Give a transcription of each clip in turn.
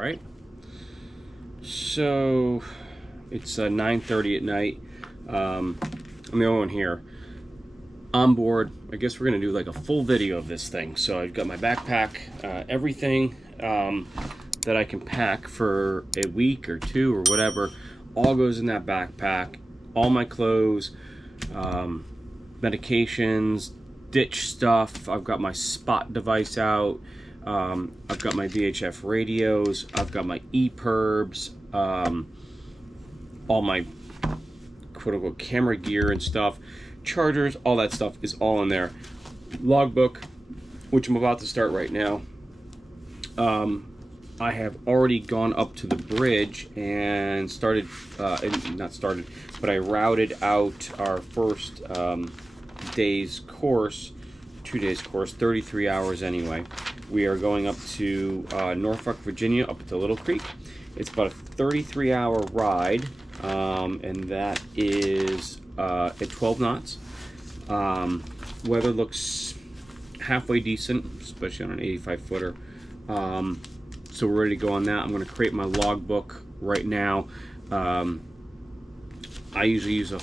right. So it's 9:30 at night. I'm the only one here. On board, I guess we're gonna do like a full video of this thing. So I've got my backpack, everything that I can pack for a week or two or whatever, all goes in that backpack. All my clothes, medications, ditch stuff. I've got my spot device out. I've got my VHF radios. I've got my EPIRBs. All my quote-unquote camera gear and stuff. Chargers, all that stuff is all in there. Logbook, which I'm about to start right now. I have already gone up to the bridge and started, not started, but I routed out our first day's course, 2 days course, 33 hours anyway. We are going up to Norfolk, Virginia, up to Lytle Creek. It's about a 33-hour ride, and that is at 12 knots. Weather looks halfway decent, especially on an 85-footer. So we're ready to go on that. I'm going to create my logbook right now. I usually use a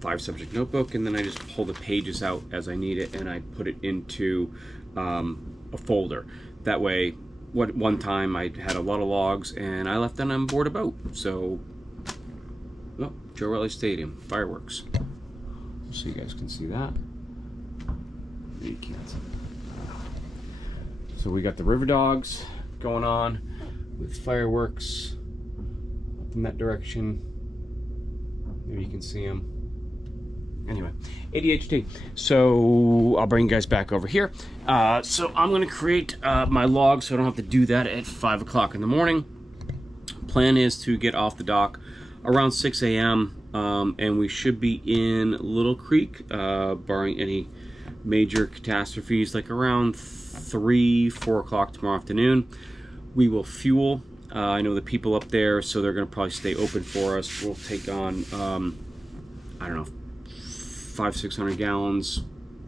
5-subject notebook, and then I just pull the pages out as I need it, and I put it into a folder. That way, one time I had a lot of logs, and I left them on board a boat. So, well, Joe Raleigh Stadium, fireworks. So you guys can see that. You can't. So we got the river dogs going on with fireworks up in that direction. Maybe you can see them. Anyway, ADHD. So I'll bring you guys back over here. So I'm going to create my log so I don't have to do that at 5 o'clock in the morning. Plan is to get off the dock around 6 a.m. And we should be in Lytle Creek, barring any major catastrophes, like around 3-4 o'clock tomorrow afternoon. We will fuel. I know the people up there, so they're going to probably stay open for us. We'll take on, I don't know, 500-600 gallons,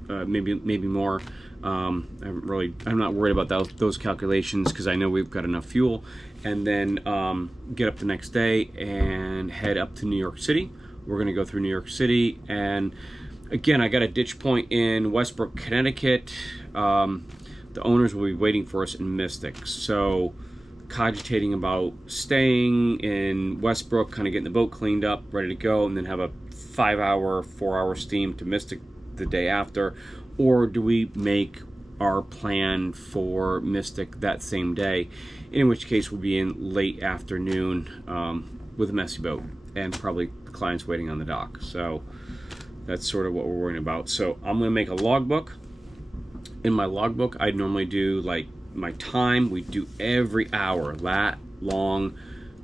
maybe more. I'm not worried about those calculations because I know we've got enough fuel. And then get up the next day and head up to New York City. We're going to go through New York City, and again, I got a ditch point in Westbrook, Connecticut. The owners will be waiting for us in Mystic. So cogitating about staying in Westbrook, kind of getting the boat cleaned up, ready to go, and then have a 4-hour steam to Mystic the day after. Or do we make our plan for Mystic that same day, in which case we'll be in late afternoon with a messy boat and probably clients waiting on the dock. So that's sort of what we're worrying about. So I'm going to make a logbook. In my logbook, I normally do like my time. We do every hour, lat, long,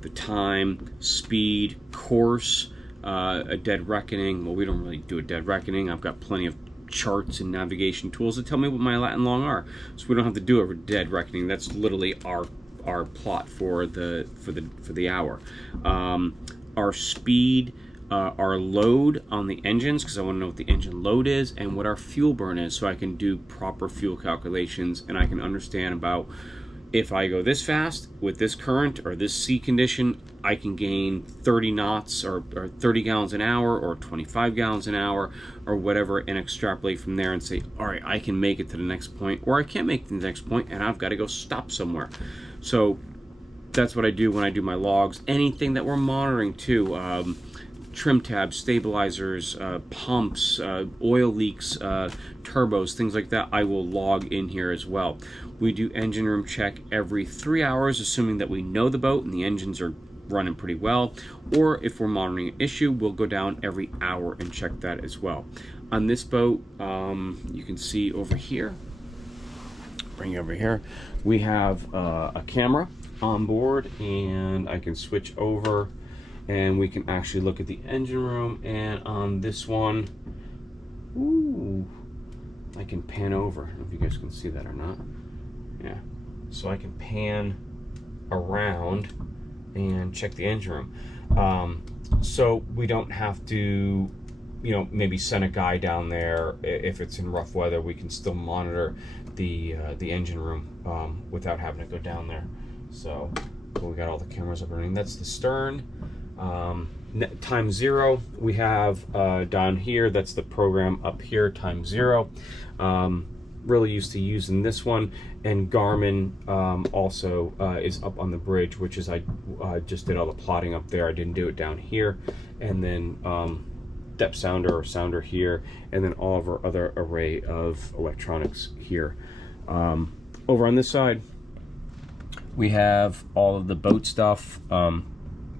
the time, speed, course, a dead reckoning. Well, we don't really do a dead reckoning. I've got plenty of charts and navigation tools that tell me what my lat and long are, so we don't have to do a dead reckoning. That's literally our plot for the hour. Our speed, our load on the engines, because I want to know what the engine load is and what our fuel burn is, so I can do proper fuel calculations, and I can understand about if I go this fast with this current or this sea condition, I can gain 30 knots or 30 gallons an hour or 25 gallons an hour or whatever, and extrapolate from there and say, all right, I can make it to the next point, or I can't make it to the next point and I've got to go stop somewhere. So that's what I do when I do my logs. Anything that we're monitoring too, trim tabs, stabilizers, pumps, oil leaks, turbos, things like that, I will log in here as well. We do engine room check every 3 hours, assuming that we know the boat and the engines are running pretty well. Or if we're monitoring an issue, we'll go down every hour and check that as well. On this boat, you can see over here, bring you over here, we have a camera on board, and I can switch over and we can actually look at the engine room. And on this one, ooh, I can pan over. I don't know if you guys can see that or not. Yeah, so I can pan around and check the engine room. So we don't have to, maybe send a guy down there. If it's in rough weather, we can still monitor the engine room without having to go down there. So We got all the cameras up running. That's the stern. Time 0 we have down here. That's the program up here, time 0. Really used to using this one, and Garmin also is up on the bridge, which is I just did all the plotting up there. I didn't do it down here. And then depth sounder or sounder here, and then all of our other array of electronics here. Over on this side we have all of the boat stuff, a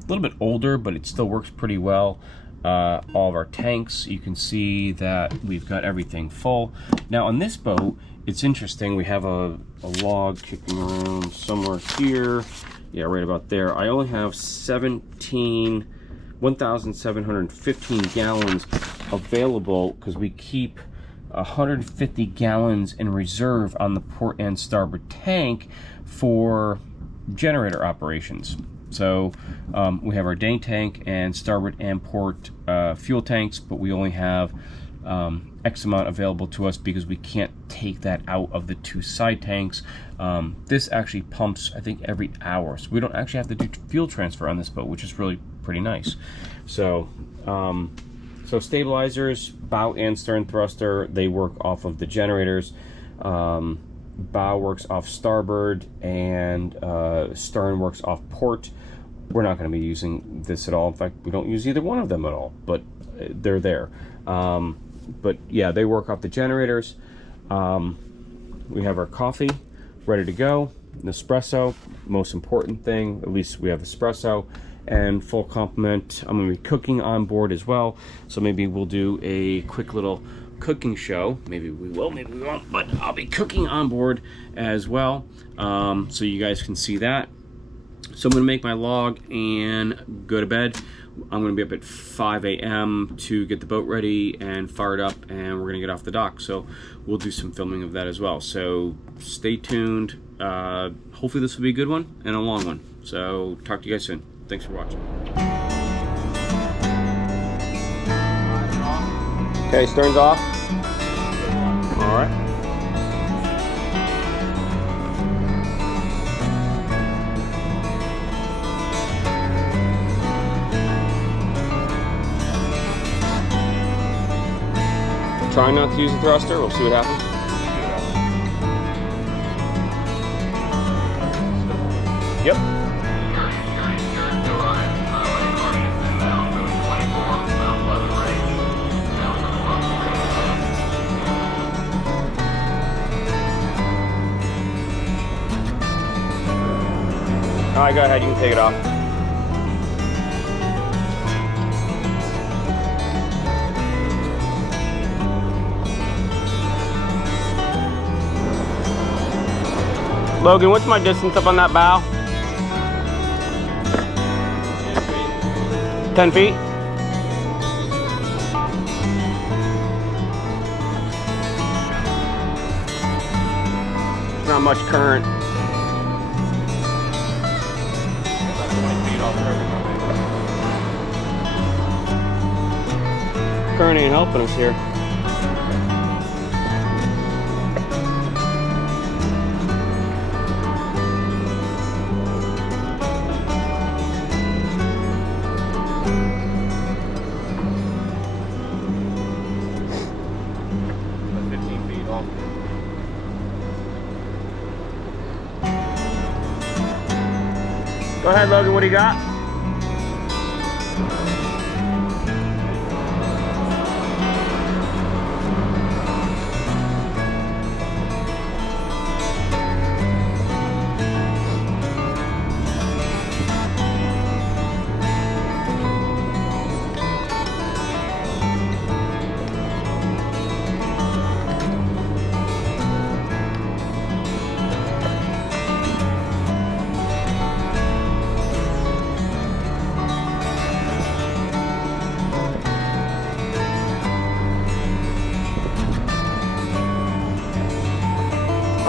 little bit older, but it still works pretty well. All of our tanks, you can see that we've got everything full. Now on this boat, it's interesting, we have a log kicking around somewhere here. Yeah, right about there. I only have 1,715 gallons available because we keep 150 gallons in reserve on the port and starboard tank for generator operations. So we have our day tank and starboard and port fuel tanks, but we only have X amount available to us because we can't take that out of the 2 side tanks. This actually pumps, I think, every hour, so we don't actually have to do fuel transfer on this boat, which is really pretty nice. So so stabilizers, bow and stern thruster, they work off of the generators. Bow works off starboard, and stern works off port. We're not going to be using this at all. In fact, we don't use either one of them at all, but they're there. But yeah, they work off the generators. We have our coffee ready to go. Nespresso, most important thing, at least we have espresso, and full complement. I'm going to be cooking on board as well, so maybe we'll do a quick little cooking show. Maybe we will, maybe we won't, but I'll be cooking on board as well, so you guys can see that. So I'm going to make my log and go to bed. I'm going to be up at 5 a.m. to get the boat ready and fired up, and we're going to get off the dock. So we'll do some filming of that as well. So stay tuned. Hopefully this will be a good one and a long one. So talk to you guys soon. Thanks for watching. Okay, stern's off. All right. Try not to use the thruster. We'll see what happens. Yep. All right, go ahead. You can take it off. Logan, what's my distance up on that bow? 10 feet. Not much current. Current ain't helping us here. Go ahead, Logan, what do you got?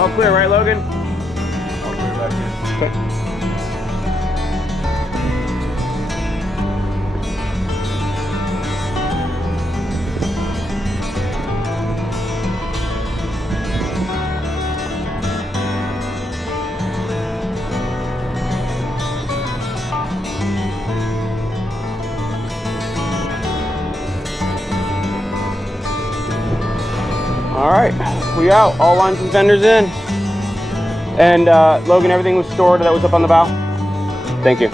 All clear, right, Logan? All clear back in. Okay. All right, we out. All lines and fenders in. And Logan, everything was stored that was up on the bow? Thank you.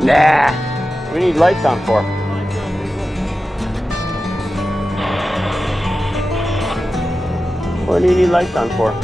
Nah, we need lights on for. What do you need lights on for?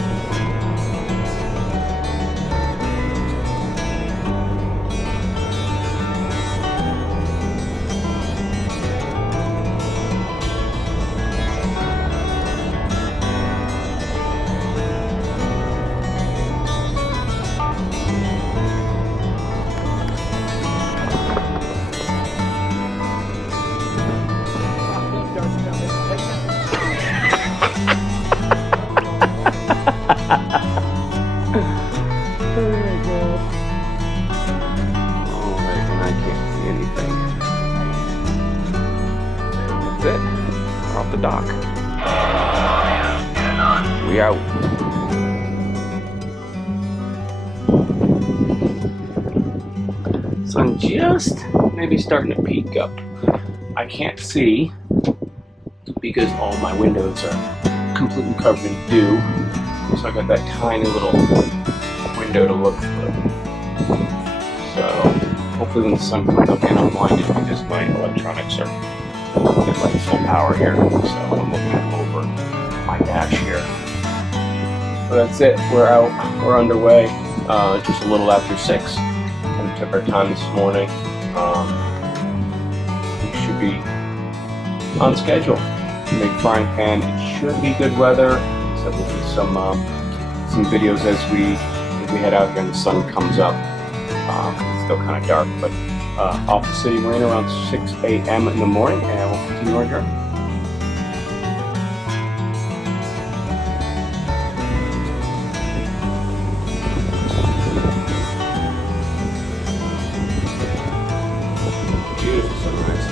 That's it. We're off the dock. We out. Sun just maybe starting to peek up. I can't see because all my windows are completely covered in dew. So I got that tiny little window to look through. So hopefully when the sun comes up and I'm blinded because my electronics are at like full power here. So I'm looking over my dash here. So that's it. We're out. We're underway. Just a little after 6. And we took our time this morning. We should be on schedule. Big frying pan. It should be good weather. So there'll be some videos as we head out here and the sun comes up. It's still kind of dark, but off the city marina around 6 a.m. in the morning, and we'll continue our journey. Beautiful sunrise.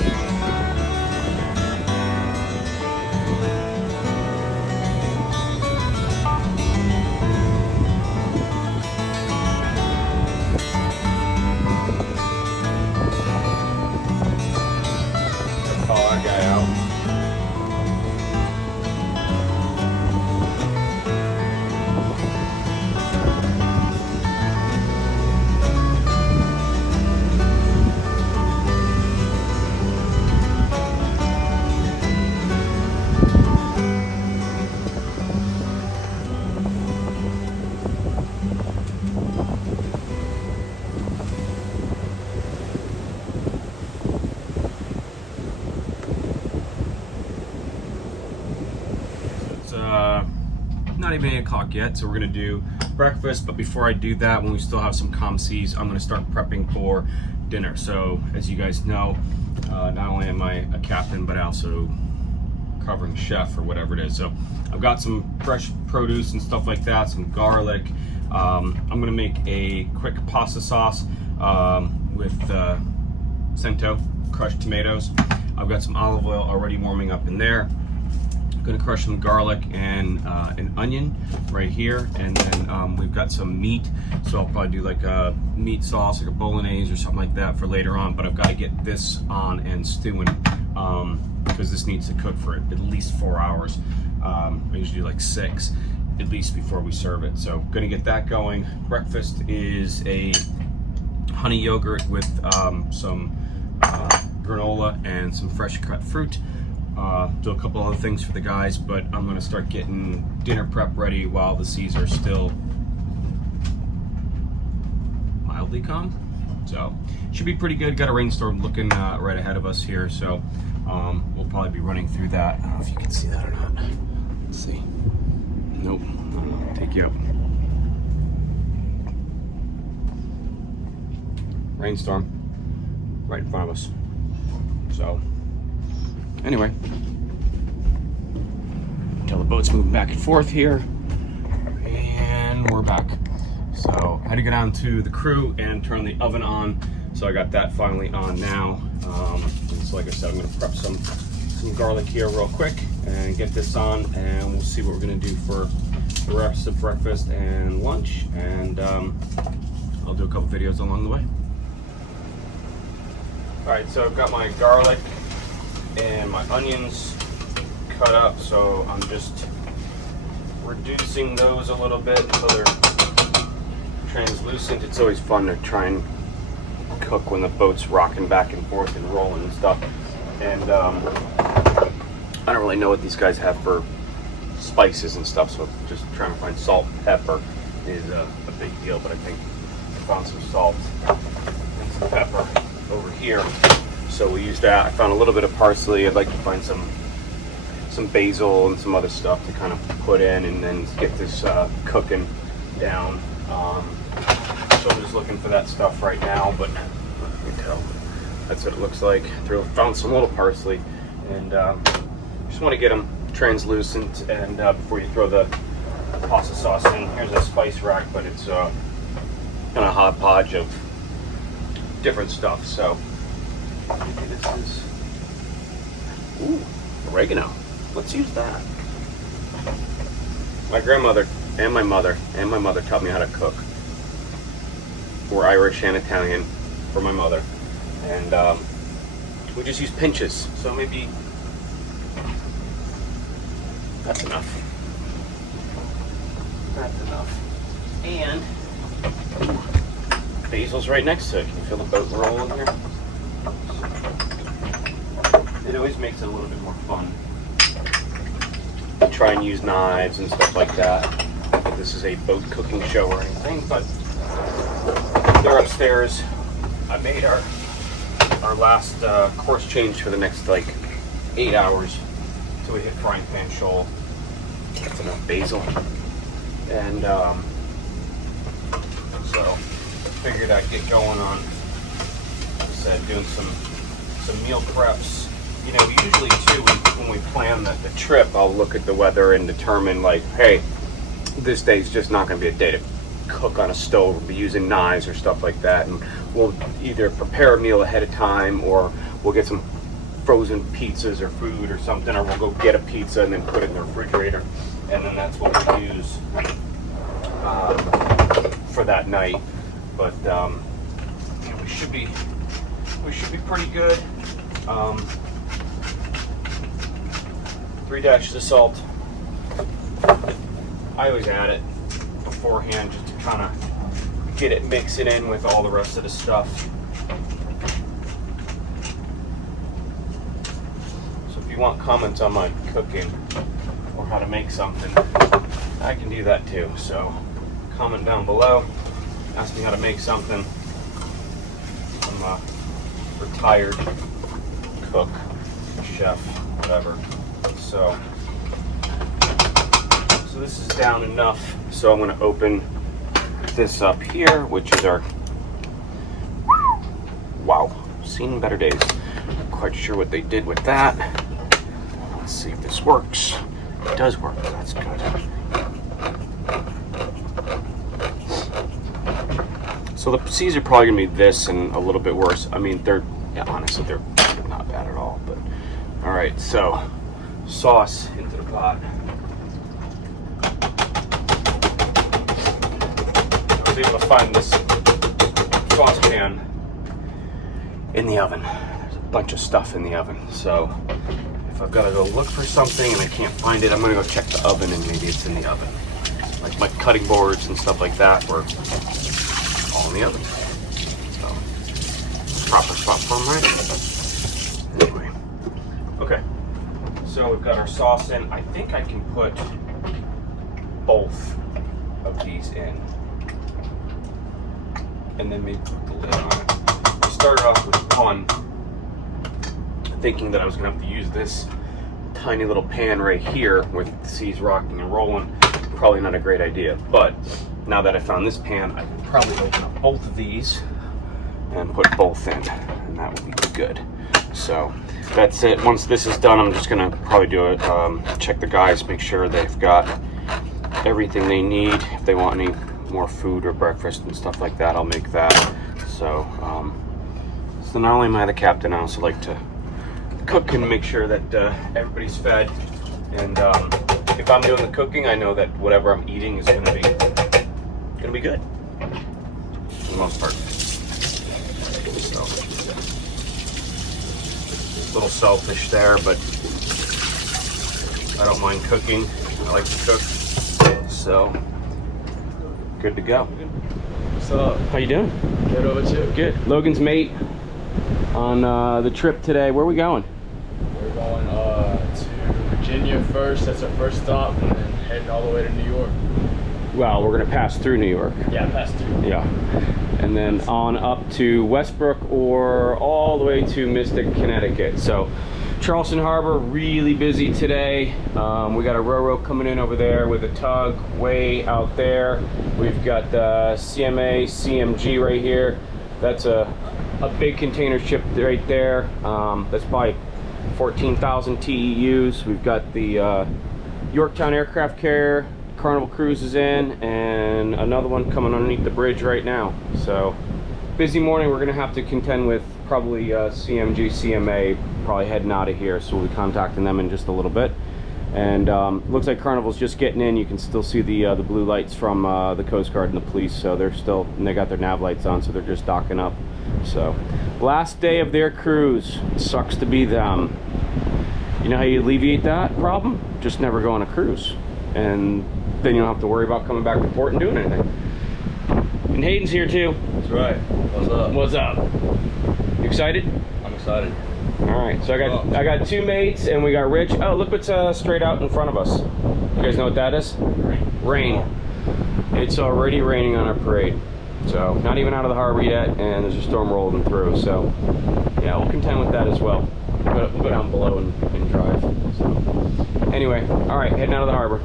Call our guy out. Not even 8 o'clock yet, so we're gonna do breakfast. But before I do that, when we still have some calm seas, I'm gonna start prepping for dinner. So as you guys know, not only am I a captain, but also covering chef or whatever it is. So I've got some fresh produce and stuff like that, some garlic. I'm gonna make a quick pasta sauce with cento, crushed tomatoes. I've got some olive oil already warming up in there. Gonna crush some garlic and an onion right here, and then we've got some meat, so I'll probably do like a meat sauce, like a bolognese or something like that for later on. But I've got to get this on and stewing because this needs to cook for at least 4 hours. I usually do like 6 at least before we serve it. So gonna get that going. Breakfast is a honey yogurt with some granola and some fresh cut fruit. do a couple other things for the guys, but I'm gonna start getting dinner prep ready while the seas are still mildly calm. So should be pretty good. Got a rainstorm looking right ahead of us here, so we'll probably be running through that. I don't know if you can see that or not. Let's see. Nope. I'll take you up. Rainstorm right in front of us. So anyway, until the boat's moving back and forth here, and we're back. So I had to go down to the crew and turn the oven on. So I got that finally on now. So like I said, I'm gonna prep some garlic here real quick and get this on, and we'll see what we're gonna do for the rest of breakfast and lunch. And I'll do a couple videos along the way. All right, so I've got my garlic and my onions cut up, so I'm just reducing those a little bit so they're translucent. It's always fun to try and cook when the boat's rocking back and forth and rolling and stuff. And I don't really know what these guys have for spices and stuff, so just trying to find salt and pepper is a big deal. But I think I found some salt and some pepper over here, so we'll use that. I found a little bit of parsley. I'd like to find some basil and some other stuff to kind of put in and then get this cooking down. So I'm just looking for that stuff right now, but you can tell that's what it looks like. Found some little parsley, and just want to get them translucent. And before you throw the pasta sauce in, here's a spice rack, but it's kind of a hodgepodge of different stuff. So maybe this is oregano. Let's use that. My grandmother and my mother taught me how to cook. We're Irish and Italian for my mother, and we just use pinches. So maybe that's enough. That's enough. And basil's right next to it. Can you feel the boat rolling here? It always makes it a little bit more fun to try and use knives and stuff like that. Not that this is a boat cooking show or anything, but they're upstairs. I made our last course change for the next like 8 hours till we hit frying pan shoal. That's enough basil. And so figured I'd get going on, like I said, doing some meal preps. You know, usually too, when we plan the trip, I'll look at the weather and determine like, hey, this day's just not going to be a day to cook on a stove or be using knives or stuff like that. And we'll either prepare a meal ahead of time, or we'll get some frozen pizzas or food or something, or we'll go get a pizza and then put it in the refrigerator. And then that's what we'll use for that night. But you know, we should be pretty good. 3 dashes of salt. I always add it beforehand just to kind of get it mixing in with all the rest of the stuff. So if you want comments on my cooking or how to make something, I can do that too. So comment down below, ask me how to make something. I'm a retired cook, chef, whatever. So this is down enough. So I'm going to open this up here, which is our, wow, seen better days. Not quite sure what they did with that. Let's see if this works. It does work. That's good. So the seas are probably going to be this and a little bit worse. I mean, honestly, they're not bad at all. But all right, so sauce into the pot. I was able to find this saucepan in the oven. There's a bunch of stuff in the oven. So if I've got to go look for something and I can't find it, I'm going to go check the oven and maybe it's in the oven. Like my cutting boards and stuff like that were all in the oven. So proper spot for them, right? Anyway, okay. So we've got our sauce in. I think I can put both of these in, and then maybe put the lid on it. I started off with one, thinking that I was gonna have to use this tiny little pan right here with the seas rocking and rolling. Probably not a great idea, but now that I found this pan, I can probably open up both of these and put both in, and that will be good. So that's it. Once this is done, I'm just gonna probably do it, check the guys, make sure they've got everything they need. If they want any more food or breakfast and stuff like that, I'll make that. So, so not only am I the captain, I also like to cook and make sure that everybody's fed. And if I'm doing the cooking, I know that whatever I'm eating is gonna be good for the most part. So, a little selfish there, but I don't mind cooking. I like to cook, so good to go. What's up? How you doing? Good, over you? Good. Logan's mate on the trip today. Where are we going? We're going to Virginia first. That's our first stop, and then heading all the way to New York. Well, we're gonna pass through New York. Yeah, pass through. Yeah. And then on up to Westbrook or all the way to Mystic, Connecticut. So Charleston Harbor, really busy today. We got a Ro-Ro coming in over there with a tug way out there. We've got the CMA, CMG right here. That's a big container ship right there. That's probably 14,000 TEUs. We've got the Yorktown aircraft carrier, Carnival Cruises in, and another one coming underneath the bridge right now. So busy morning. We're gonna have to contend with probably CMG, CMA probably heading out of here, so we'll be contacting them in just a little bit. And looks like Carnival's just getting in. You can still see the blue lights from the Coast Guard and the police, so they're still, and they got their nav lights on, so they're just docking up. So last day of their cruise. Sucks to be them. You know how you alleviate that problem? Just never go on a cruise, and then you don't have to worry about coming back to port and doing anything. And Hayden's here too. That's right. What's up? What's up? You excited? I'm excited. All right, so I got two mates, and we got Rich. Oh, look what's straight out in front of us. You guys know what that is? Rain. It's already raining on our parade. So not even out of the harbor yet, and there's a storm rolling through. So yeah, we'll contend with that as well. We'll go down below and drive. So anyway, all right, heading out of the harbor.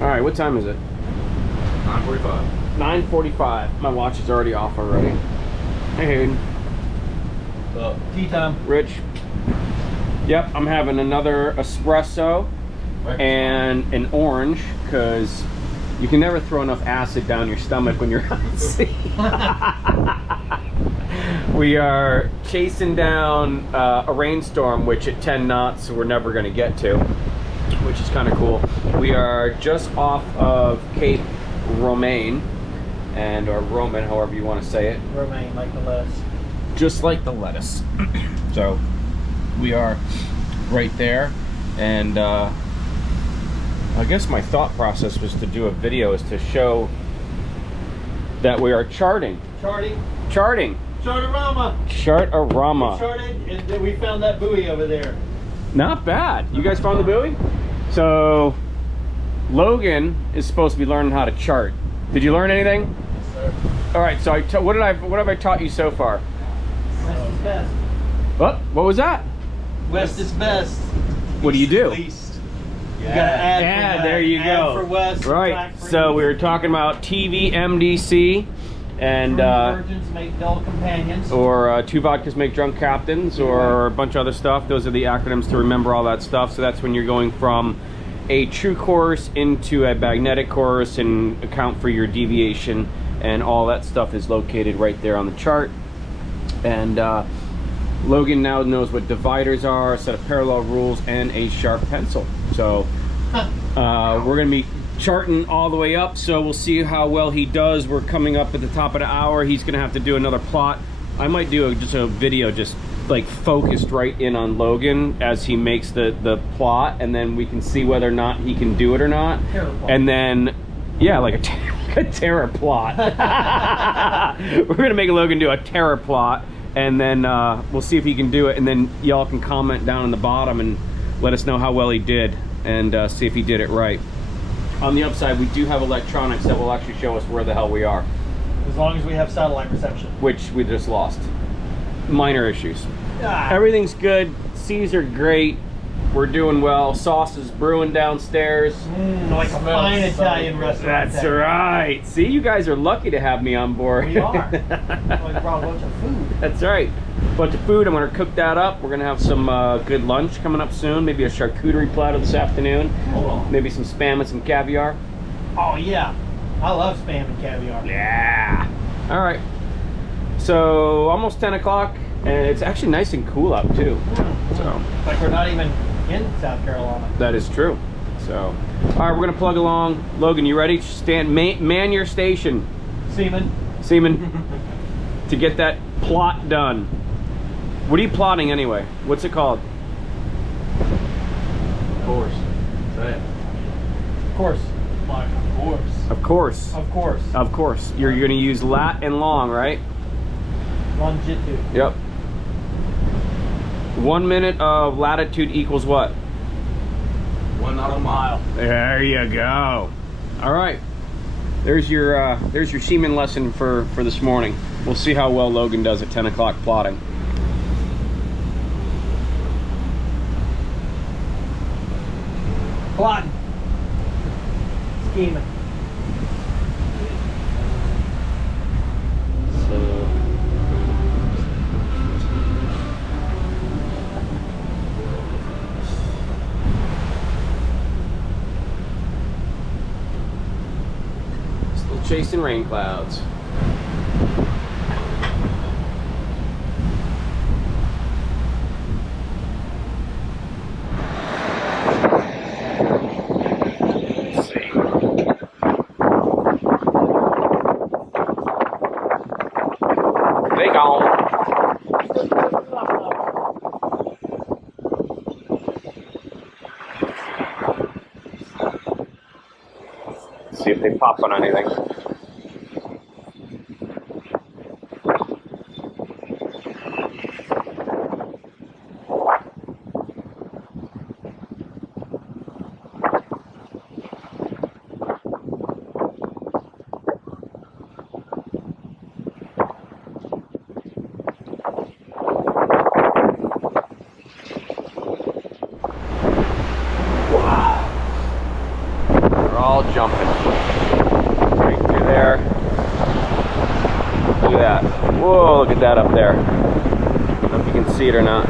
All right, what time is it? 9:45. 9:45. My watch is already off already. Hey, Hayden. What's up? Tea time. Rich. Yep, I'm having another espresso and an orange, because you can never throw enough acid down your stomach when you're out at sea. We are chasing down a rainstorm, which at 10 knots we're never going to get to, which is kind of cool. We are just off of Cape Romaine, or Roman, however you want to say it. Romaine, like the lettuce. Just like the lettuce. So we are right there, and I guess my thought process was to do a video is to show that we are charting. Charting. Chartorama. We charted, and then we found that buoy over there. Not bad. You guys found the buoy? So Logan is supposed to be learning how to chart. Did you learn anything? Yes, sir. All right. So what have I taught you so far? West is best. What was that? West is best. What do you do? Least. You gotta add. Yeah, there you go. For West. Right. So we were talking about TVMDC, and virgins make dull companions. or two vodkas make drunk captains, or a bunch of other stuff. Those are the acronyms to remember all that stuff. So that's when you're going from a true course into a magnetic course and account for your deviation, and all that stuff is located right there on the chart. And Logan now knows what dividers are, a set of parallel rules, and a sharp pencil. So we're gonna be charting all the way up, so we'll see how well he does. We're coming up at the top of the hour. He's gonna have to do another plot. I might do just a video just like focused right in on Logan as he makes the plot, and then we can see whether or not he can do it or not. And then, yeah, like a terror plot. We're gonna make Logan do a terror plot, and then we'll see if he can do it, and then y'all can comment down in the bottom and let us know how well he did, and see if he did it right. On the upside, we do have electronics that will actually show us where the hell we are. As long as we have satellite reception. Which we just lost. Minor issues. Ah. Everything's good. Seas are great. We're doing well. Sauce is brewing downstairs. Like a fine Italian restaurant. That's right. See, you guys are lucky to have me on board. We are. We brought a bunch of food. That's right. Bunch of food. I'm going to cook that up. We're going to have some good lunch coming up soon. Maybe a charcuterie platter this afternoon. Cool. Maybe some spam and some caviar. Oh, yeah. I love spam and caviar. Yeah. All right. So almost 10 o'clock, and it's actually nice and cool out too. So Like we're not even in South Carolina. that is true. So, all right, we're gonna plug along. Logan, you ready? Stand, man your station, Seaman. to get that plot done. What are you plotting anyway? What's it called? Of course. Say it. Of course. Like, of course. Of course. Of course. Of course. You're gonna use lat and long, right? Longitude. Yep. 1 minute of latitude equals what? 1 nautical mile. There you go. All right. There's your seaman lesson for this morning. We'll see how well Logan does at 10 o'clock plotting. Plotting. Scheming. Still chasing rain clouds. See if they pop on anything. Jumping right through there. Look at that. Whoa, look at that up there. I don't know if you can see it or not.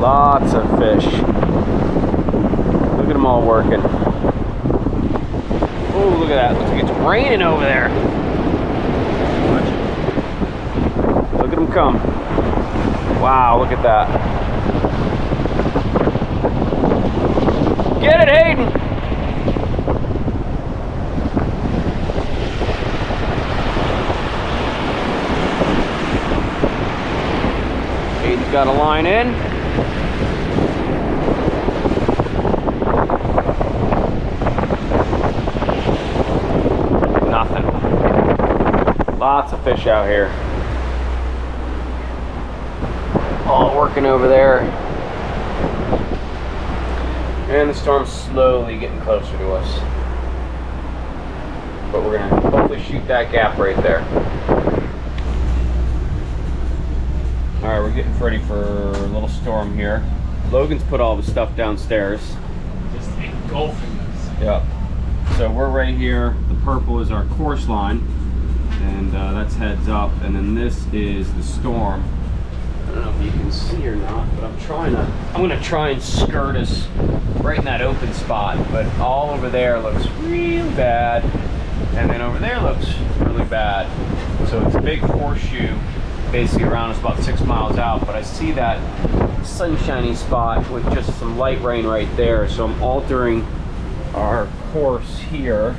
Lots of fish. Look at them all working. Oh, look at that. Looks like it's raining over there. Look at them come. Wow, look at that. Get it, Hayden! Hayden's got a line in. Nothing. Lots of fish out here. All working over there. And the storm's slowly getting closer to us. But we're gonna hopefully shoot that gap right there. All right, we're getting ready for a little storm here. Logan's put all the stuff downstairs. Just engulfing us. Yep. So we're right here. The purple is our course line, and that's heads up. And then this is the storm. I don't know if you can see or not, but I'm gonna try and skirt us right in that open spot. But all over there looks real bad, and then over there looks really bad. So it's a big horseshoe, basically around us about 6 miles out. But I see that sunshiny spot with just some light rain right there. So I'm altering our course here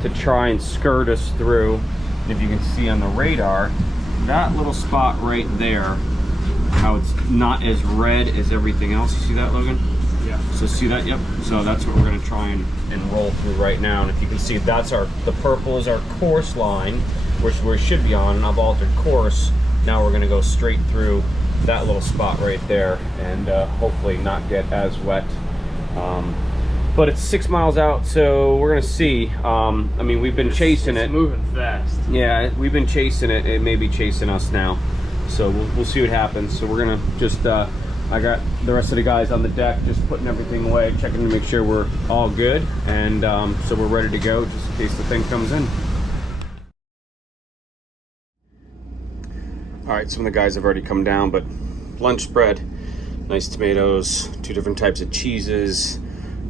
to try and skirt us through. If you can see on the radar, that little spot right there, how it's not as red as everything else. You see that, Logan? Yeah. So see that? Yep. So that's what we're gonna try and roll through right now. And if you can see, that's the purple is our course line, which we should be on, and I've altered course. Now we're gonna go straight through that little spot right there and hopefully not get as wet. But it's 6 miles out, so we're gonna see. I mean, we've been chasing it. It's moving fast. Yeah, we've been chasing it. It may be chasing us now. So we'll see what happens. So we're gonna just, I got the rest of the guys on the deck just putting everything away, checking to make sure we're all good. And so we're ready to go just in case the thing comes in. All right, some of the guys have already come down, but lunch spread, nice tomatoes, 2 different types of cheeses.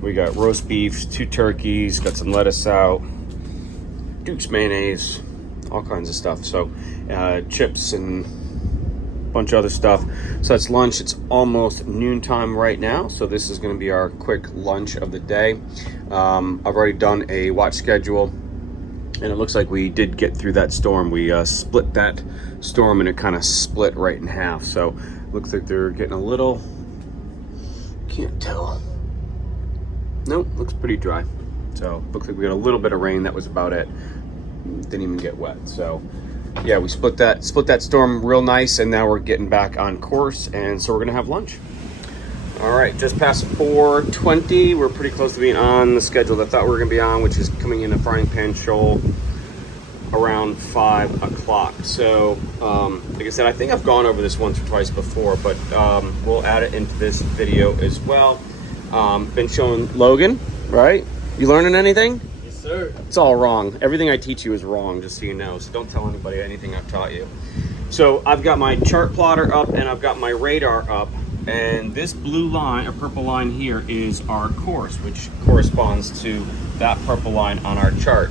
We got roast beef, 2 turkeys, got some lettuce out, Duke's mayonnaise, all kinds of stuff. So chips and a bunch of other stuff. So that's lunch. It's almost noontime right now, so this is going to be our quick lunch of the day. I've already done a watch schedule, and it looks like we did get through that storm. We split that storm and it kind of split right in half. So looks like they're getting a little, can't tell. Nope, looks pretty dry. So looks like we got a little bit of rain. That was about it. Didn't even get wet. So yeah, we split that storm real nice, and now we're getting back on course, and so we're gonna have lunch. All right, just past 4:20. We're pretty close to being on the schedule that I thought we were gonna be on, which is coming in a frying pan shoal around 5 o'clock. So like I said, I think I've gone over this once or twice before, but we'll add it into this video as well. Been showing Logan, right? You learning anything? Yes, sir. It's all wrong. Everything I teach you is wrong, just so you know. So don't tell anybody anything I've taught you. So I've got my chart plotter up and I've got my radar up. And this blue line, or purple line here, is our course, which corresponds to that purple line on our chart.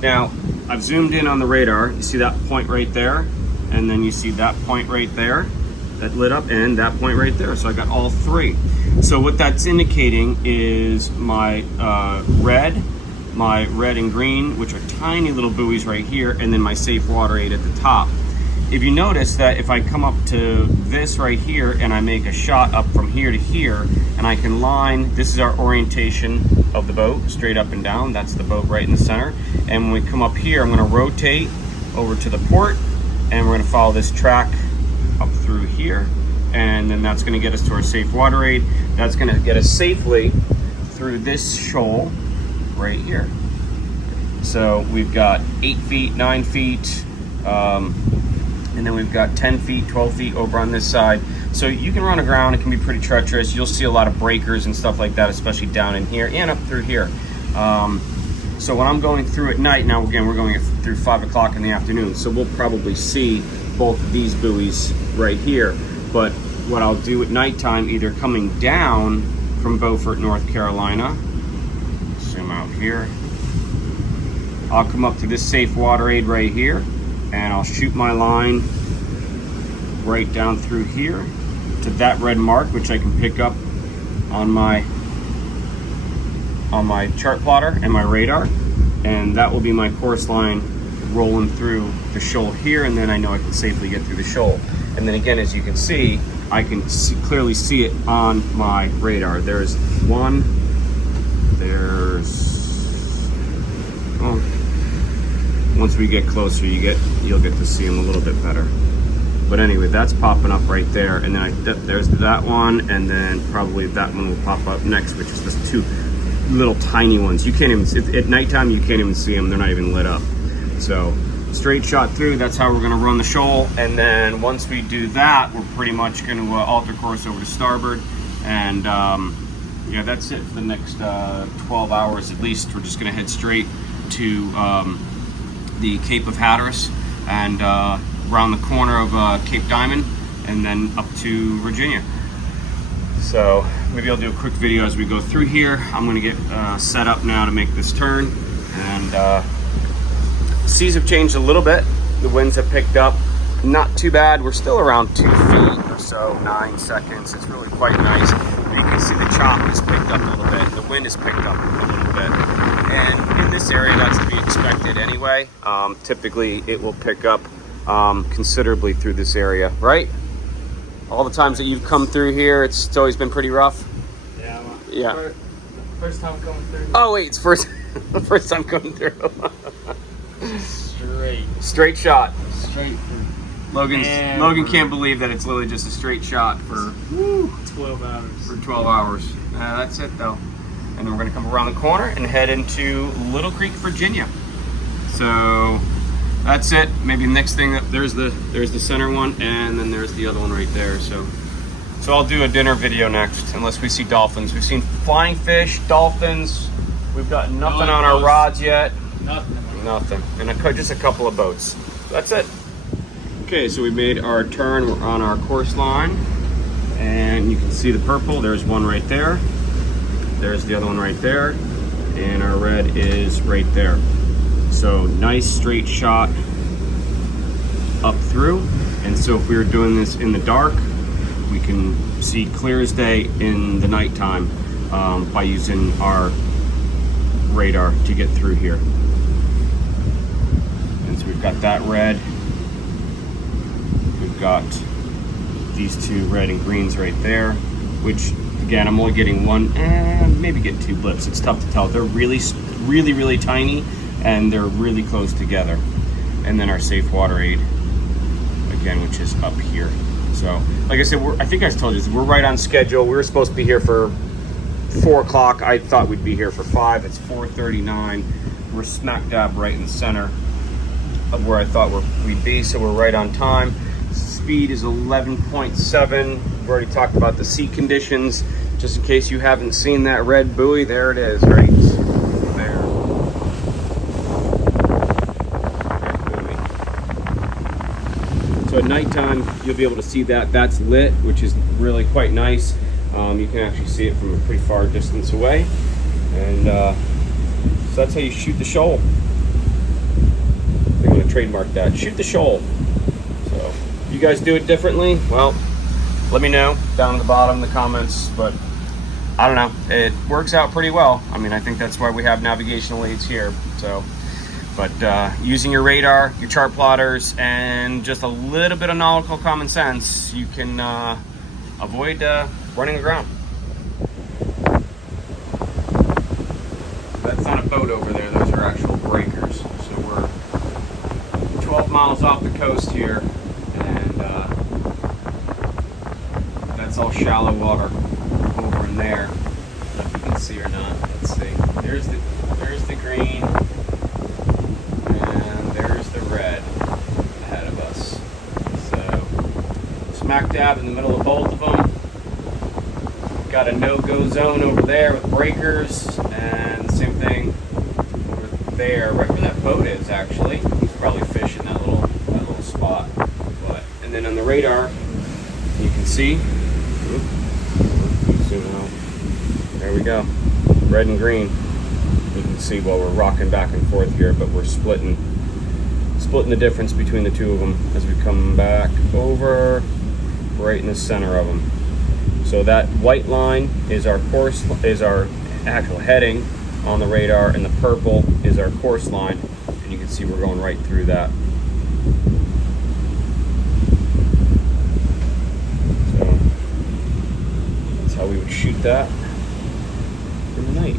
Now, I've zoomed in on the radar. You see that point right there? And then you see that point right there that lit up, and that point right there. So I got all 3. So what that's indicating is my red and green, which are tiny little buoys right here, and then my safe water aid at the top. If you notice that if I come up to this right here and I make a shot up from here to here, and I can line, this is our orientation of the boat, straight up and down. That's the boat right in the center. And when we come up here, I'm gonna rotate over to the port, and we're gonna follow this track up through here, and then that's going to get us to our safe water aid. That's going to get us safely through this shoal right here. So we've got 8 feet, 9 feet, and then we've got 10 feet, 12 feet over on this side. So you can run aground. It can be pretty treacherous. You'll see a lot of breakers and stuff like that, especially down in here and up through here. So when I'm going through at night, now again, we're going through 5 o'clock in the afternoon, so we'll probably see both of these buoys right here. But what I'll do at nighttime, either coming down from Beaufort, North Carolina, zoom out here, I'll come up to this safe water aid right here, and I'll shoot my line right down through here to that red mark, which I can pick up on my chart plotter and my radar, and that will be my course line rolling through the shoal here, and then I know I can safely get through the shoal. And then again, as you can see, I can clearly see it on my radar. There's one, once we get closer, you'll get to see them a little bit better. But anyway, that's popping up right there, and then there's that one, and then probably that one will pop up next, which is just 2 little tiny ones. You can't even, at nighttime, you can't even see them. They're not even lit up. So straight shot through, that's how we're gonna run the shoal. And then once we do that, we're pretty much gonna alter course over to starboard. And yeah, that's it for the next 12 hours at least. We're just gonna head straight to the Cape of Hatteras and around the corner of Cape Diamond, and then up to Virginia. So maybe I'll do a quick video as we go through here. I'm gonna get set up now to make this turn. And seas have changed a little bit. The winds have picked up. Not too bad. We're still around 2 feet or so, 9 seconds. It's really quite nice. And you can see the chop has picked up a little bit. The wind has picked up a little bit. And in this this area, that's to be expected anyway. Typically, it will pick up considerably through this area, right? All the times that you've come through here, it's always been pretty rough. Yeah. Yeah. First time coming through. Oh wait, it's first time coming through. Straight shot. Straight through. Logan can't believe that it's literally just a straight shot for 12 hours. For 12 hours. That's it though. And then we're gonna come around the corner and head into Lytle Creek, Virginia. So that's it. Maybe the next thing, there's the center one, and then there's the other one right there. So I'll do a dinner video next, unless we see dolphins. We've seen flying fish, dolphins. We've got nothing on our rods yet. Nothing. And just a couple of boats. That's it. Okay, so we made our turn. We're on our course line, and you can see the purple. There's one right there. There's the other one right there, and our red is right there. So nice straight shot up through. And so if we were doing this in the dark, we can see clear as day in the nighttime by using our radar to get through here. And so we've got that red. We've got these two red and greens right there, which again, I'm only getting one, maybe get two blips. It's tough to tell. They're really, really, really tiny, and they're really close together. And then our safe water aid, again, which is up here. So, like I said, I think I told you, we're right on schedule. We were supposed to be here for 4 o'clock. I thought we'd be here for 5. It's 4:39. We're smack dab right in the center of where I thought we'd be, so we're right on time. Speed is 11.7. We've already talked about the sea conditions. Just in case you haven't seen that red buoy, there it is, right there. So at nighttime, you'll be able to see that. That's lit, which is really quite nice. You can actually see it from a pretty far distance away. And so that's how you shoot the shoal. They're going to trademark that. Shoot the shoal. So you guys do it differently? Well, let me know down at the bottom in the comments. But I don't know. It works out pretty well. I mean, I think that's why we have navigational aids here. So, but using your radar, your chart plotters, and just a little bit of nautical common sense, you can avoid running aground. That's not a boat over there. Those are actual breakers. So we're 12 miles off the coast here, and that's all shallow water over in there. I don't know if you can see or not. Let's see. There's the green, and there's the red ahead of us. So smack dab in the middle of both of them. Got a no-go zone over there with breakers, and the same thing over there, right where that boat is. Actually, he's probably fishing that little spot. And then on the radar, you can see. Zoom out. There we go, red and green. You can see while we're rocking back and forth here, but we're splitting the difference between the two of them as we come back over, right in the center of them. So that white line is our course, is our actual heading on the radar, and the purple is our course line, and you can see we're going right through that. So that's how we would shoot that in the night.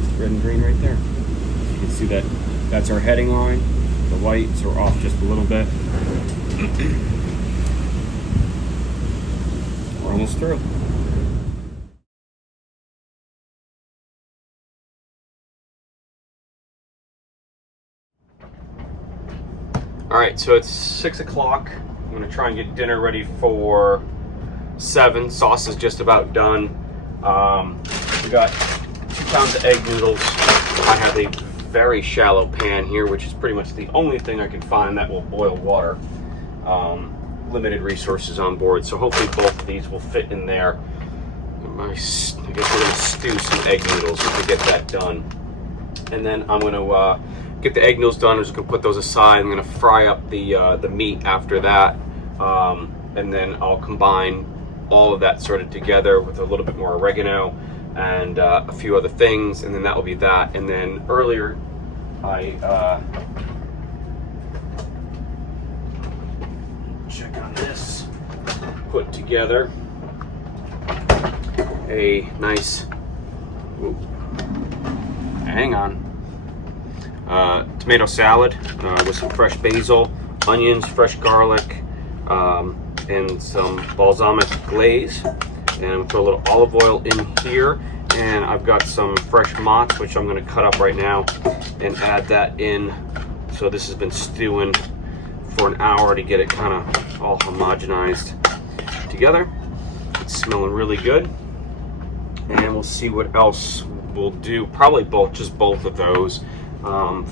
It's red and green right there. You can see that that's our heading line. The whites are off just a little bit. Almost through. All right, so it's 6 o'clock. I'm gonna try and get dinner ready for 7. Sauce is just about done. We got 2 pounds of egg noodles. I have a very shallow pan here, which is pretty much the only thing I can find that will boil water. Limited resources on board, so hopefully both of these will fit in there. I guess we're gonna stew some egg noodles to get that done, and then I'm gonna get the egg noodles done. I'm just gonna put those aside. I'm gonna fry up the meat after that, and then I'll combine all of that sort of together with a little bit more oregano, and a few other things, and then that will be that. And then earlier I check on this, put together a nice, hang on, tomato salad with some fresh basil, onions, fresh garlic, and some balsamic glaze. And I'm gonna throw a little olive oil in here, and I've got some fresh mozz, which I'm gonna cut up right now and add that in. So this has been stewing for an hour to get it kind of all homogenized together. It's smelling really good, and we'll see what else we'll do. Probably just both of those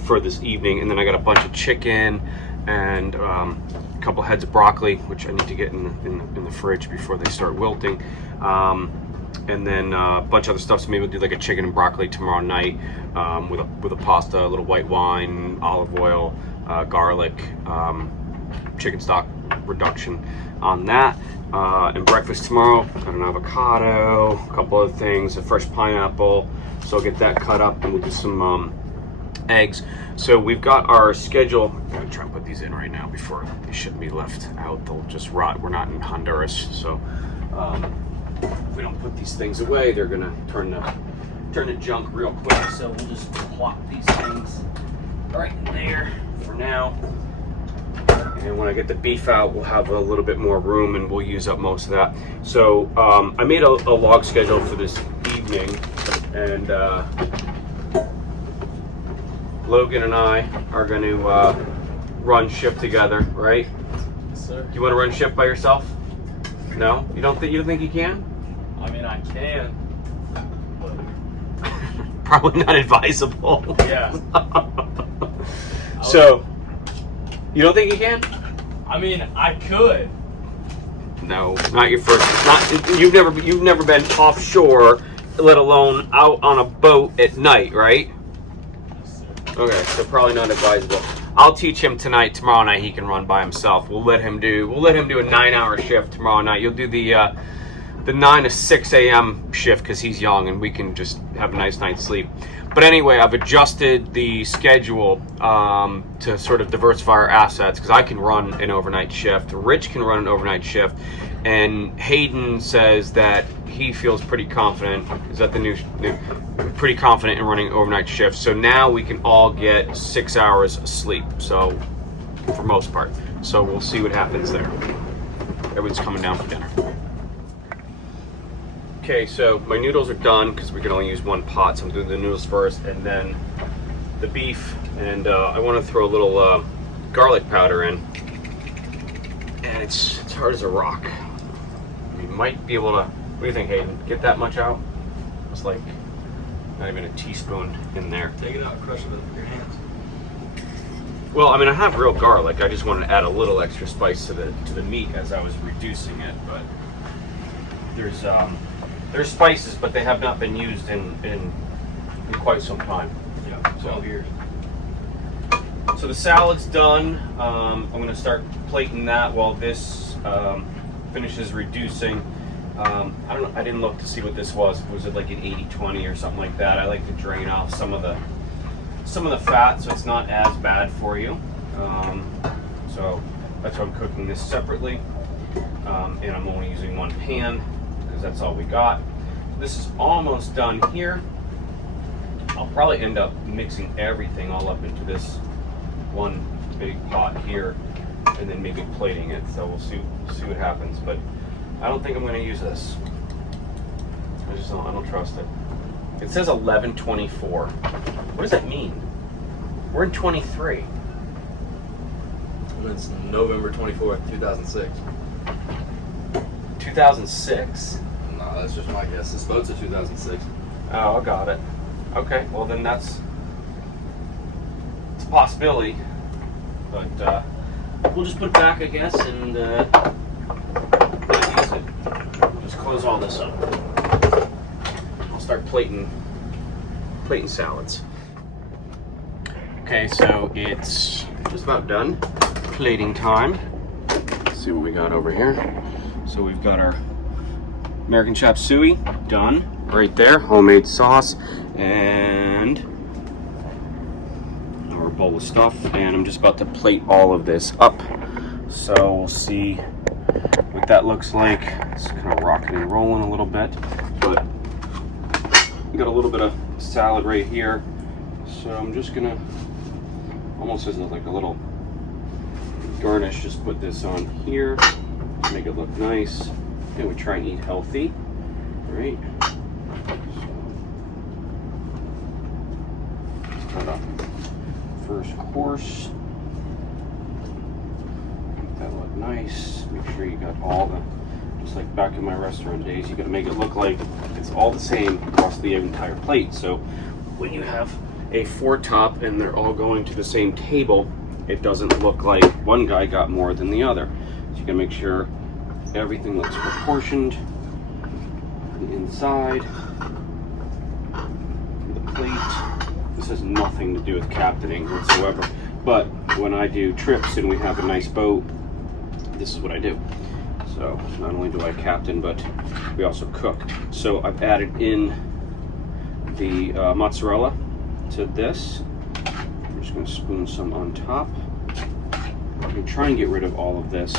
for this evening. And then I got a bunch of chicken and a couple heads of broccoli, which I need to get in the fridge before they start wilting. And then a bunch of other stuff. So maybe we'll do like a chicken and broccoli tomorrow night with a pasta, a little white wine, olive oil, garlic, chicken stock reduction on that. And breakfast tomorrow, got an avocado, a couple other things, a fresh pineapple. So I'll get that cut up, and we'll do some eggs. So we've got our schedule. I'm gonna try and put these in right now before they shouldn't be left out. They'll just rot. We're not in Honduras, so if we don't put these things away, they're gonna turn to junk real quick. So we'll just plop these things right in there for now. And when I get the beef out, we'll have a little bit more room, and we'll use up most of that. So I made a log schedule for this evening, and Logan and I are going to run shift together, right? Yes, sir. Do you want to run shift by yourself? No? You don't think you can? I mean, I can. But Probably not advisable. yeah. So, you don't think you can? I mean, I could. No, not your first. You've never been offshore, let alone out on a boat at night, right? Yes, sir. Okay, so probably not advisable. I'll teach him tonight. Tomorrow night he can run by himself. We'll let him do a 9-hour shift tomorrow night. You'll do the 9 to 6 a.m. shift because he's young, and we can just have a nice night's sleep. But anyway, I've adjusted the schedule to sort of diversify our assets, because I can run an overnight shift. Rich can run an overnight shift, and Hayden says that he feels pretty confident. Is that the new pretty confident in running overnight shifts. So now we can all get 6 hours of sleep. So for most part. So we'll see what happens there. Everyone's coming down for dinner. Okay, so my noodles are done because we can only use one pot, so I'm doing the noodles first, and then the beef, and I want to throw a little garlic powder in, and it's hard as a rock. We might be able to, what do you think, Hayden? Get that much out? It's like not even a teaspoon in there. Take it out, crush it with your hands. Well, I mean, I have real garlic. I just wanted to add a little extra spice to the meat as I was reducing it, but there's spices, but they have not been used in quite some time. Yeah, 12 years. So the salad's done. I'm going to start plating that while this finishes reducing. I don't know. I didn't look to see what this was. Was it like an 80-20 or something like that? I like to drain off some of the fat, so it's not as bad for you. So that's why I'm cooking this separately, and I'm only using one pan, because that's all we got. This is almost done here. I'll probably end up mixing everything all up into this one big pot here, and then maybe plating it. So we'll see what happens. But I don't think I'm going to use this. I don't trust it. It says 11/24. What does that mean? We're in 23. It's November 24th, 2006. 2006? No, that's just my guess. This boat's a 2006. Oh, I got it. Okay, well then it's a possibility. But we'll just put it back, I guess, and not use it. We'll just close all this up. I'll start plating salads. Okay, so it's just about done. Plating time. Let's see what we got over here. So we've got our American chop suey done. right there, homemade sauce, and our bowl of stuff. And I'm just about to plate all of this up. So we'll see what that looks like. It's kind of rocking and rolling a little bit, but we got a little bit of salad right here. So I'm just gonna, almost as like a little garnish, just put this on here, make it look nice. And we try and eat healthy, right? So, start off first course. Make that look nice. Make sure you got all the, just like back in my restaurant days, you gotta make it look like it's all the same across the entire plate. So when you have a 4-top and they're all going to the same table, it doesn't look like one guy got more than the other. So you gotta make sure everything looks proportioned. The inside, the plate. This has nothing to do with captaining whatsoever. But when I do trips and we have a nice boat, this is what I do. So not only do I captain, but we also cook. So I've added in the mozzarella to this. I'm just going to spoon some on top. I'm going to try and get rid of all of this,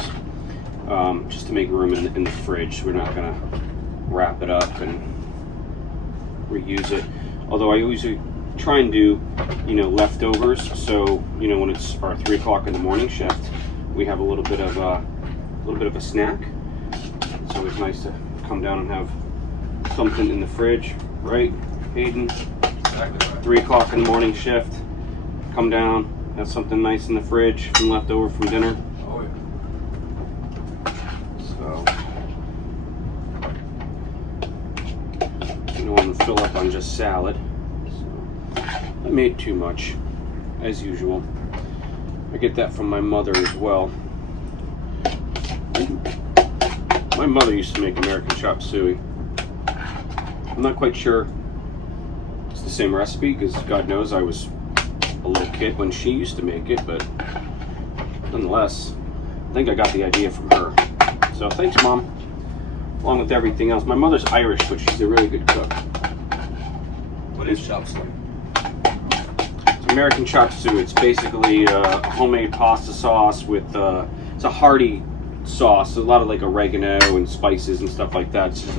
just to make room in the fridge. We're not going to wrap it up and reuse it. Although I usually try and do, leftovers. So, when it's our 3 o'clock in the morning shift, we have a little bit of a snack. It's always nice to come down and have something in the fridge, right, Hayden? 3 o'clock in the morning shift, come down, have something nice in the fridge from leftover from dinner. Oh, yeah. So, you don't want to fill up on just salad. So, I made too much, as usual. I get that from my mother as well. My mother used to make American chop suey. I'm not quite sure it's the same recipe, because God knows I was a little kid when she used to make it, but nonetheless, I think I got the idea from her. So thanks, Mom. Along with everything else. My mother's Irish, but she's a really good cook. What is chop suey? It's American chop suey. It's basically a homemade pasta sauce with, it's a hearty sauce. A lot of like oregano and spices and stuff like that. It's just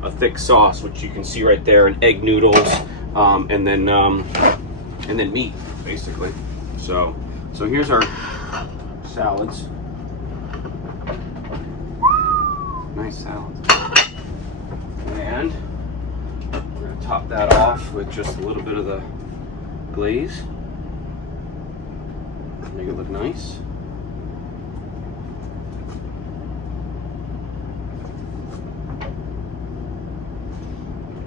a thick sauce, which you can see right there, and egg noodles, and then meat, basically. So here's our salads. Nice salads. And we're gonna top that off with just a little bit of the glaze. Make it look nice.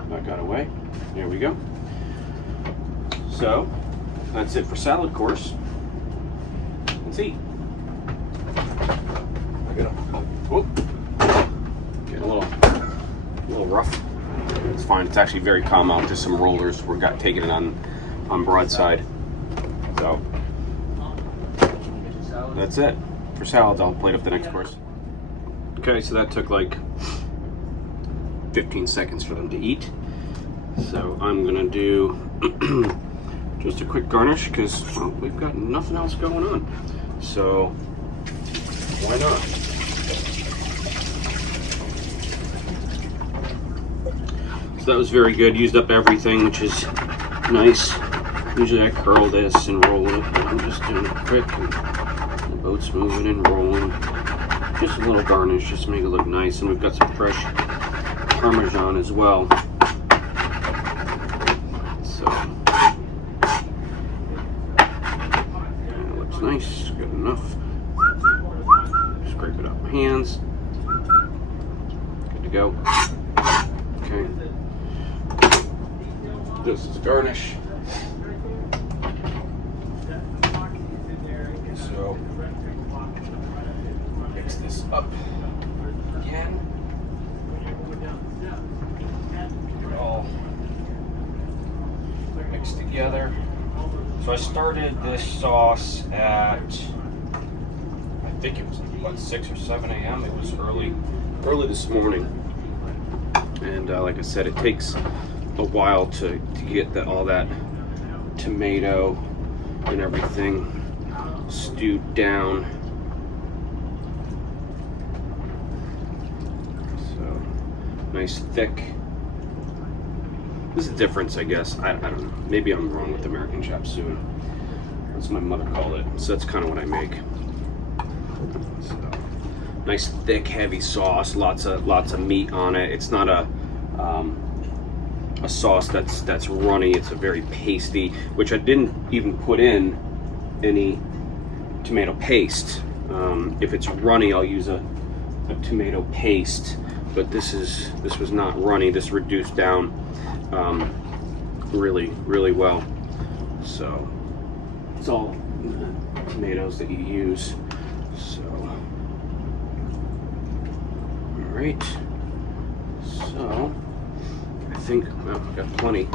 That got away. There we go. So that's it for salad course. Let's eat. I got getting a little rough. It's fine. It's actually very calm out. Just some rollers. We got taking it on broadside. So that's it for salads. I'll plate up the next course. Okay, so that took like 15 seconds for them to eat. So I'm gonna do just a quick garnish, because we've got nothing else going on. So why not? So that was very good. Used up everything, which is nice. Usually I curl this and roll it, but I'm just doing it quick. And the boat's moving and rolling. Just a little garnish, just to make it look nice. And we've got some fresh Parmesan as well. So it looks nice, good enough. Scrape it up with hands. Good to go. Okay. This is garnish. So mix this up again. All mixed together. So I started this sauce at, I think it was about 6 or 7 a.m. It was early this morning. And like I said, it takes a while to get all that tomato and everything stewed down. So nice thick. This is the difference, I guess. I don't know. Maybe I'm wrong with American chop suey. That's what my mother called it. So that's kind of what I make. So, nice thick, heavy sauce. Lots of meat on it. It's not a sauce that's runny. It's a very pasty, which I didn't even put in any tomato paste. If it's runny, I'll use a tomato paste. But this was not runny. This reduced down really well. So it's all tomatoes that you use. So all right. So I think, well, got plenty.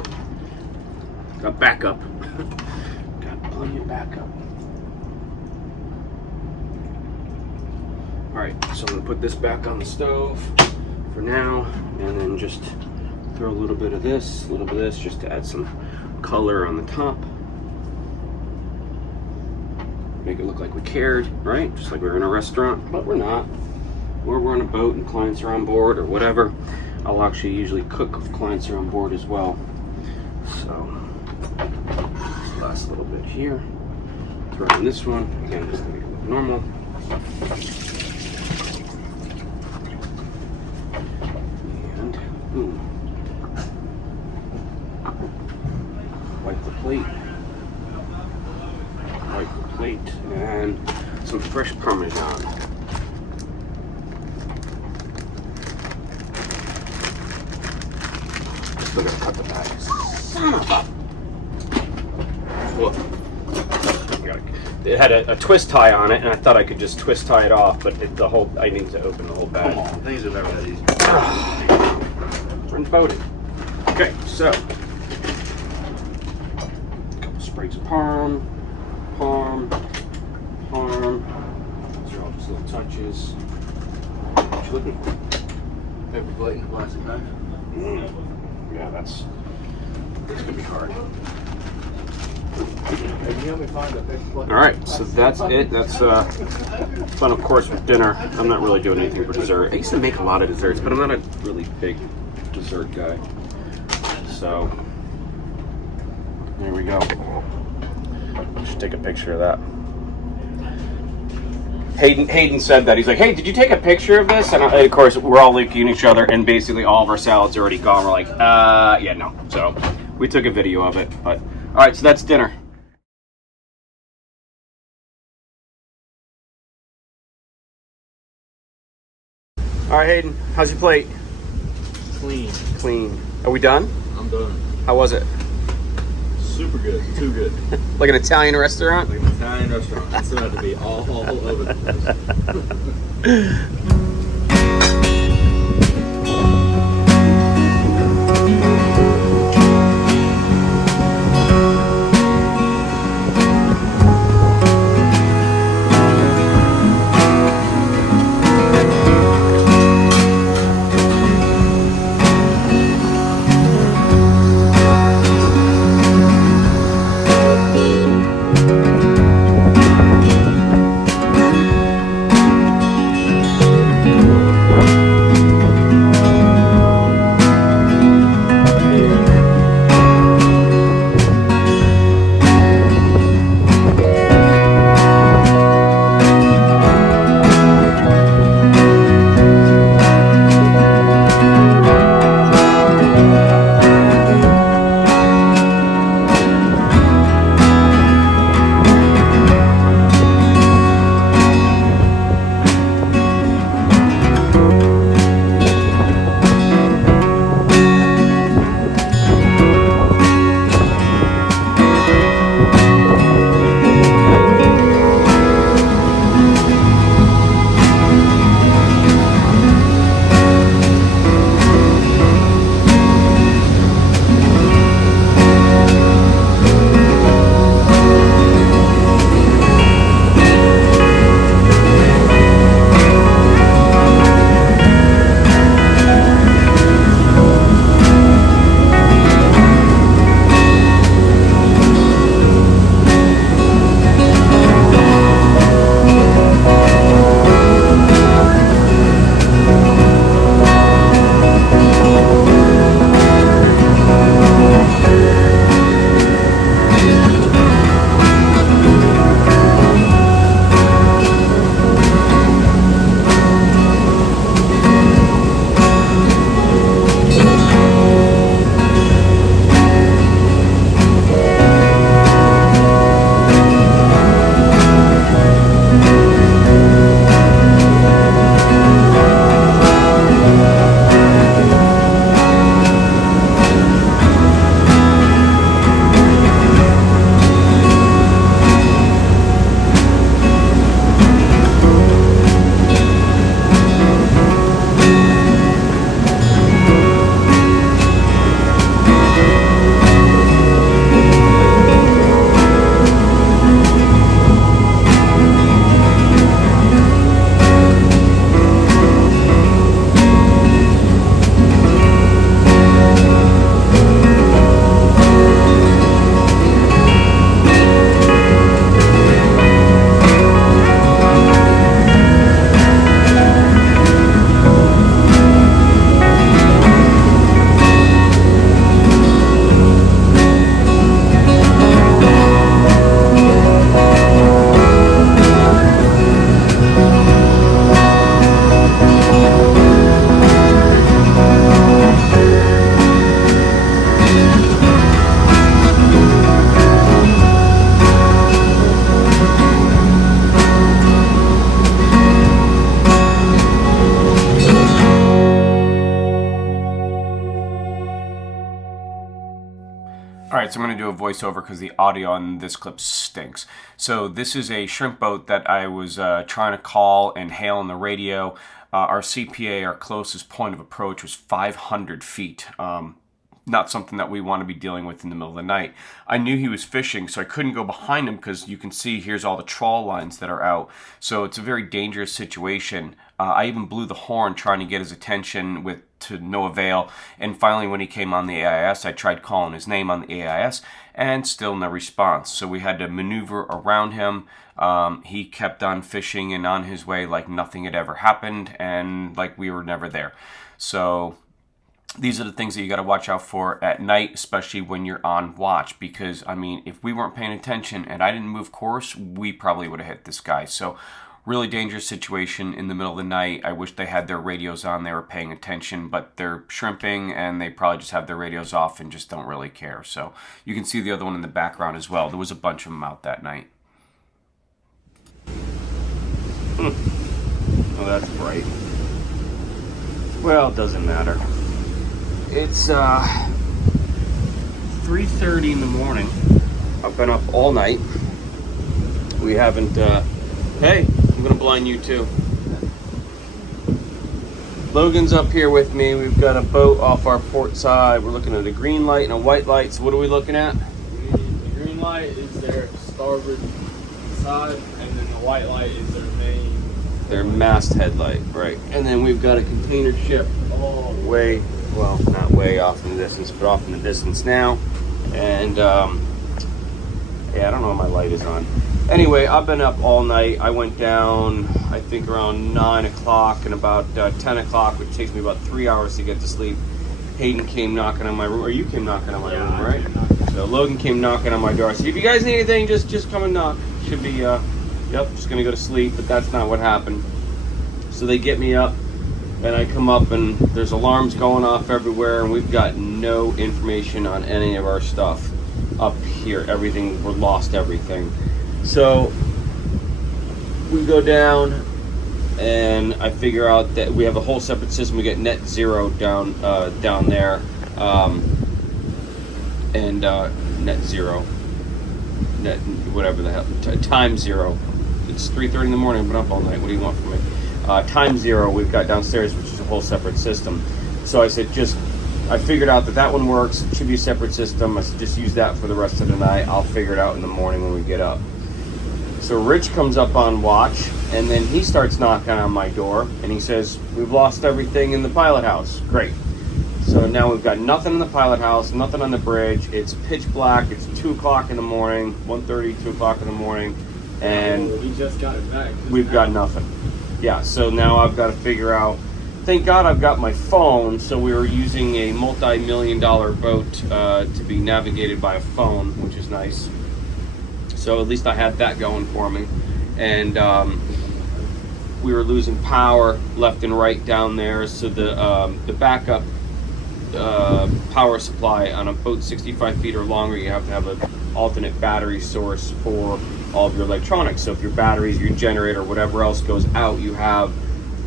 Got backup. Got plenty of backup. All right. So I'm gonna put this back on the stove for now, and then just throw a little bit of this, just to add some color on the top. Make it look like we cared, right? Just like we were in a restaurant, but we're not. Or we're on a boat and clients are on board or whatever. I'll actually usually cook if clients are on board as well. So, last little bit here. Throw in this one, again, just to make it look normal. And, boom. Wipe the plate. Wipe the plate. And some fresh Parmesan. Still gotta cut the bag. Son of a... Look. It had a twist tie on it, and I thought I could just twist tie it off, but I need to open the whole bag. Come on, things are never that easy. Unfolded. Okay, so a couple sprigs of parm. These are all just little touches. What you looking for? Paper plate and plastic knife. Yeah, that's gonna be hard. Hey, can you help me find a paper plate? All right, so that's it. That's fun, of course, with dinner. I'm not really doing anything for dessert. I used to make a lot of desserts, but I'm not a really big dessert guy. So there we go. I should take a picture of that. Hayden said that. He's like, hey, did you take a picture of this? And of course, we're all looking at each other, and basically all of our salads are already gone. We're like, yeah, no. So we took a video of it. But all right, so that's dinner. All right, Hayden, how's your plate? Clean. Clean. Are we done? I'm done. How was it? Super good. Too good. Like an Italian restaurant? Like an Italian restaurant. It still had to be all over the place. All right, so I'm going to do a voiceover because the audio on this clip stinks. So this is a shrimp boat that I was trying to call and hail on the radio. Our CPA, our closest point of approach, was 500 feet. Not something that we want to be dealing with in the middle of the night. I knew he was fishing, so I couldn't go behind him because you can see here's all the trawl lines that are out. So it's a very dangerous situation. I even blew the horn trying to get his attention to no avail. And finally, when he came on the AIS, I tried calling his name on the AIS and still no response. So we had to maneuver around him. He kept on fishing and on his way like nothing had ever happened and like we were never there. So these are the things that you got to watch out for at night, especially when you're on watch, because I mean, if we weren't paying attention and I didn't move course, we probably would have hit this guy. So really dangerous situation in the middle of the night. I wish they had their radios on, they were paying attention, but they're shrimping and they probably just have their radios off and just don't really care. So you can see the other one in the background as well. There was a bunch of them out that night. Oh, that's bright. Well, it doesn't matter. It's 3:30 in the morning. I've been up all night. We haven't, hey, I'm gonna blind you too. Logan's up here with me. We've got a boat off our port side. We're looking at a green light and a white light. So what are we looking at? The green light is their starboard side, and then the white light is their mast headlight, right. And then we've got a container ship way, well, not way off in the distance, but off in the distance now. And yeah, I don't know if my light is on. Anyway, I've been up all night. I went down, I think around 9 o'clock, and about 10 o'clock, which takes me about 3 hours to get to sleep. Hayden came knocking on my room, or you came knocking on my room, right? So Logan came knocking on my door. I said, if you guys need anything, just come and knock. Should be, yep, just gonna go to sleep, but that's not what happened. So they get me up, and I come up, and there's alarms going off everywhere, and we've got no information on any of our stuff up here. Everything, we're lost everything. So we go down, and I figure out that we have a whole separate system. We get net zero down there, and net zero, net whatever the hell, time zero. It's 3:30 in the morning. I've been up all night. What do you want from me? Time zero we've got downstairs, which is a whole separate system. So I said, I figured out that one works. It should be a separate system. I said, just use that for the rest of the night. I'll figure it out in the morning when we get up. So Rich comes up on watch, and then he starts knocking on my door, and he says, we've lost everything in the pilot house. Great. So now we've got nothing in the pilot house, nothing on the bridge. It's pitch black. It's 2 o'clock in the morning, 1:30, 2 o'clock in the morning, and we just got it back. We've got nothing. Yeah, so now I've got to figure out, thank God I've got my phone, so we were using a multi-million-dollar boat to be navigated by a phone, which is nice. So at least I had that going for me. And we were losing power left and right down there, so the backup power supply on a boat 65 feet or longer, you have to have an alternate battery source for all of your electronics. So if your batteries, your generator, whatever else goes out, you have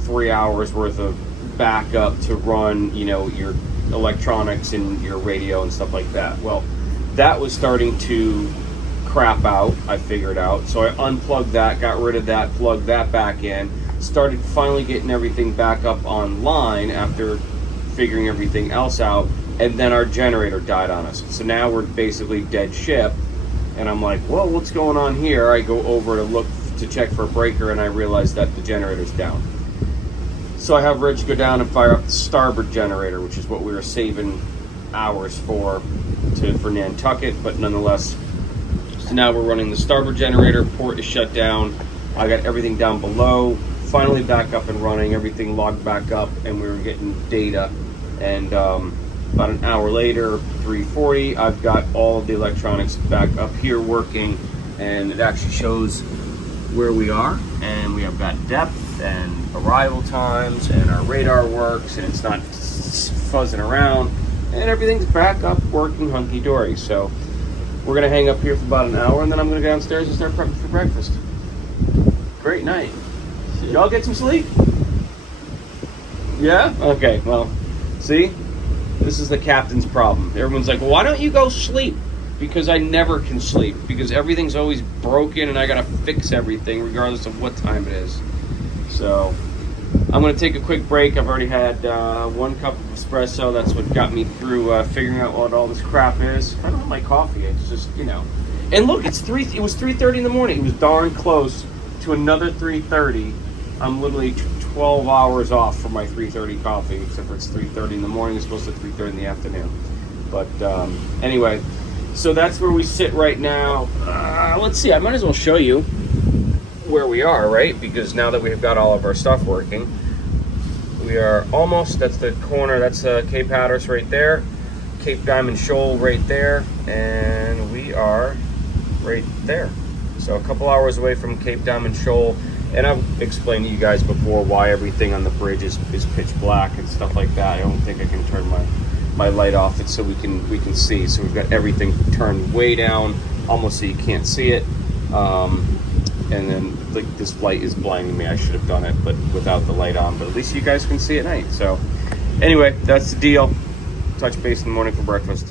3 hours worth of backup to run, your electronics and your radio and stuff like that. Well, that was starting to crap out, I figured out. So I unplugged that, got rid of that, plugged that back in, started finally getting everything back up online after figuring everything else out, and then our generator died on us. So now we're basically dead ship. And I'm like, whoa, what's going on here? I go over to look to check for a breaker, and I realize that the generator's down. So I have Rich go down and fire up the starboard generator, which is what we were saving hours for Nantucket, but nonetheless. So now we're running the starboard generator, port is shut down. I got everything down below, finally back up and running, everything logged back up, and we were getting data. And about an hour later, 3:40, I've got all of the electronics back up here working, and it actually shows where we are, and we have got depth and arrival times, and our radar works, and it's not fuzzing around, and everything's back up working hunky-dory. So we're gonna hang up here for about an hour, and then I'm gonna go downstairs and start prepping for breakfast. Great night. Y'all get some sleep? Yeah? Okay, well, see? This is the captain's problem. Everyone's like, well, why don't you go sleep? Because I never can sleep, because everything's always broken and I gotta fix everything regardless of what time it is. So I'm gonna take a quick break. I've already had 1 cup of espresso. That's what got me through figuring out what all this crap is. I don't have my coffee. It's just, you know. And look, it was 3:30 in the morning. It was darn close to another 3:30. I'm literally 12 hours off from my 3:30 coffee, except for it's 3:30 in the morning. It's supposed to 3:30 in the afternoon. But anyway, so that's where we sit right now. Let's see. I might as well show you where we are, right? Because now that we've got all of our stuff working, we are almost, that's the corner, that's Cape Hatteras right there, Cape Diamond Shoal right there, and we are right there. So a couple hours away from Cape Diamond Shoal. And I've explained to you guys before why everything on the bridge is pitch black and stuff like that. I don't think I can turn my light off so we can see. So we've got everything turned way down, almost so you can't see it. And then like this light is blinding me. I should have done it, but without the light on. But at least you guys can see at night. So anyway, that's the deal. Touch base in the morning for breakfast.